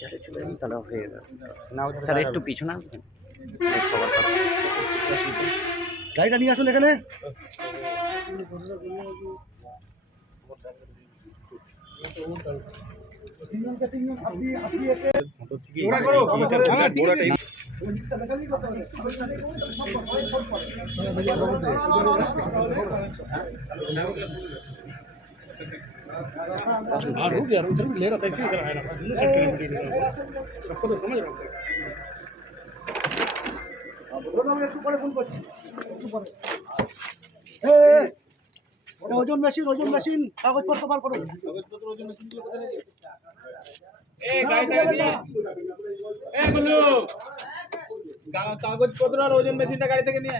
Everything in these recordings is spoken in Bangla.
ধারে চলে যান তাহলে হয়ে যাবে স্যার একটু পিছনে আসবেন? গাড়িটা নিয়ে আসুন এখানে। তিনজনকে তিনজন আপনি আপনি একে ওরা করো হ্যাঁ ঠিক আছে हाँ रुक यार उधर भी ले रहा था इसी तरह आया ना सेट करने वीडियो सबको तो समझ रहा हूँ ওটা আমি একটু পরে ফোন করছি একটু পরে এ, এ, ওটা ওজন মেশিন ওজন মেশিন কাগজপত্র বার করুন ए गाड़ी টাকা দিয়া এ বলু কাগজপত্র আর ওজন মেশিনটা গাড়ি থেকে নিয়ে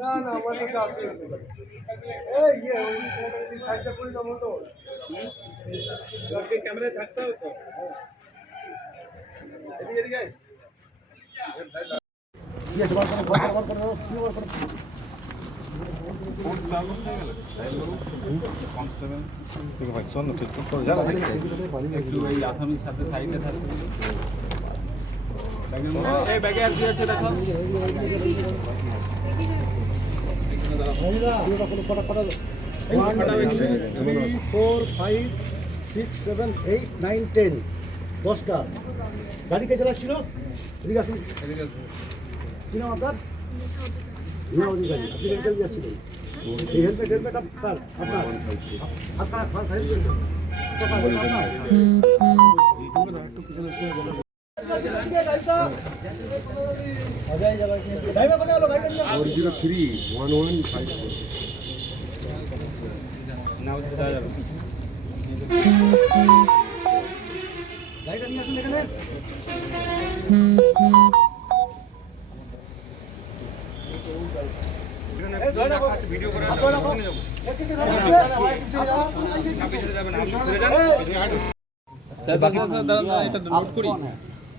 না না আমার কাছে আছে এই ইয়ে ওই সাইডটা করে দাও তো ক্যামেরায় থাকতে হবে তো? এদিকে এদিকে ইয়ে বার করো বার করো বার করো কি বার করো এই ব্যাগে আর কি আছে দেখো one three four five six seven eight nine ten দশটা। গাড়ি কে চালাচ্ছিল? এদিকে আসুন কি নাম আপনার? না অধিকারী আপনি গাড়ি চালিয়ে যাচ্ছিলেন। এই হেলমেট হেলমেট আপনার আপনার। আপনার আপনার হেলমেট গাড়িটা zero three one one five গাড়িটা নিয়ে আসুন এখানে ভিডিও করে। স্যার বাকি এটা নোট করি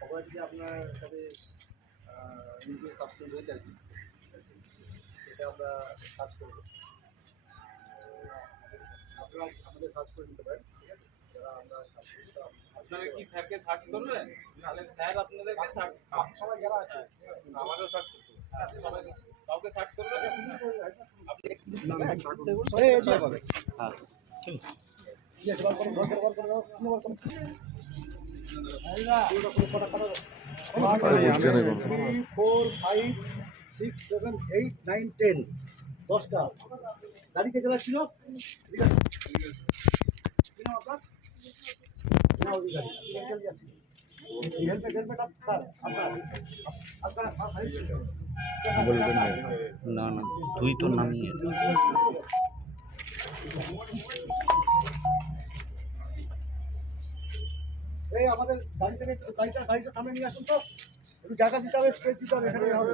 খবর যে আপনার সাথে নিজের সাবস্টেন্স রয়েছে আর কি সেটা আমরা সার্চ করব আপনারা আমাদের সার্চ করে নিতে পারেন ঠিক আছে যারা আমরা সার্চ করি আপনারা কি স্যারকে সার্চ করবেন তাহলে স্যার আপনাদেরকে সার্চ সবাই যারা আছে আমাদের সার্চ করতে হবে। সবাই কাউকে সার্চ করবেন हाँ ইয়ে বার করুন four five six seven eight nine ten দশটা। গাড়িকে চালাচ্ছিল না না তুই তো নামিয়ে। এই আমাদের গাড়ি থেকে গাড়িটা গাড়িটা সামনে নিয়ে আসুন তো। একটু জায়গা দিতে হবে স্পেস দিতে হবে এখানে। হবে